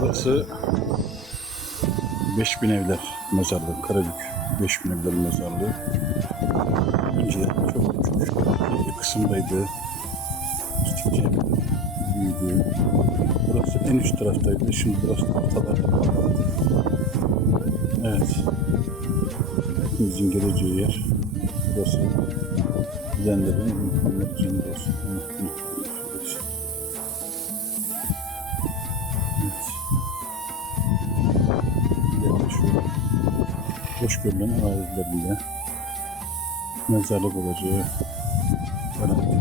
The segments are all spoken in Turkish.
Burası 5000 evler mezarlığı. Karabük 5000 evler mezarlığı. Önce çok küçük bir kısımdaydı. Gittikçe büyüdü. Burası en üst taraftaydı. Şimdi burası ortalarda. Evet. Hepimizin geleceği yer. Burası gidenlerin Muhammed cennet Yani şu boş görülen arazilerinde mezarlık olacağı garanti.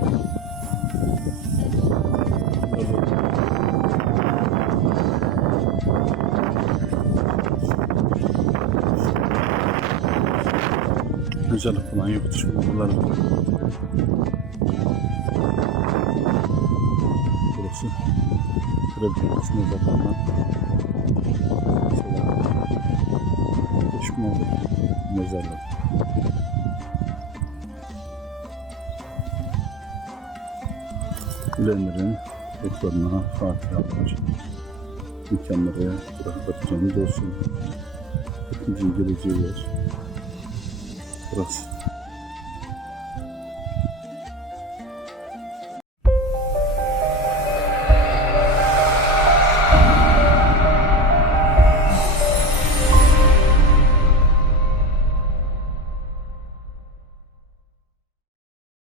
Mezarlık falan yoktu şimdi buralar. Burası Kırabiliriz mezarlarından. Düşme olur mezarlık. Ölenlerin ruhlarına fatihalar, mekanlara bırakacağımız olsun. Hepimizin geleceği yer. Burası.